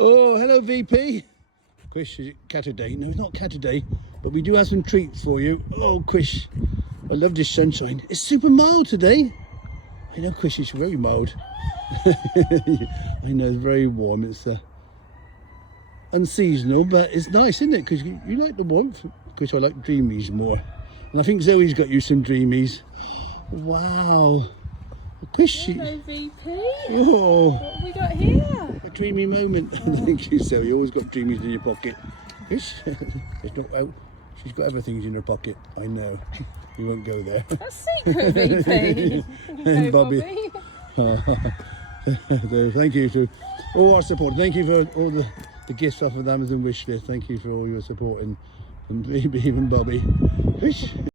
Oh, hello VP. Quish, is it cat a day? No, it's not cat a day, but we do have some treats for you. Oh, Quish, I love this sunshine. It's super mild today. I know, Quish, it's very mild. I know, it's very warm. It's unseasonal, but it's nice, isn't it? Because you like the warmth. Quish, I like dreamies more. And I think Zoe's got you some dreamies. Wow. Quish. Hello, VP. Oh. What have we got here? A dreamy moment. Thank you, Zoe. You always got dreamies in your pocket. Quish. It's not out. She's got everything in her pocket. I know. We won't go there. That's secret, VP. And Bobby. So thank you to all our support. Thank you for all the gifts off of the Amazon wish list. Thank you for all your support and even Bobby. Quish.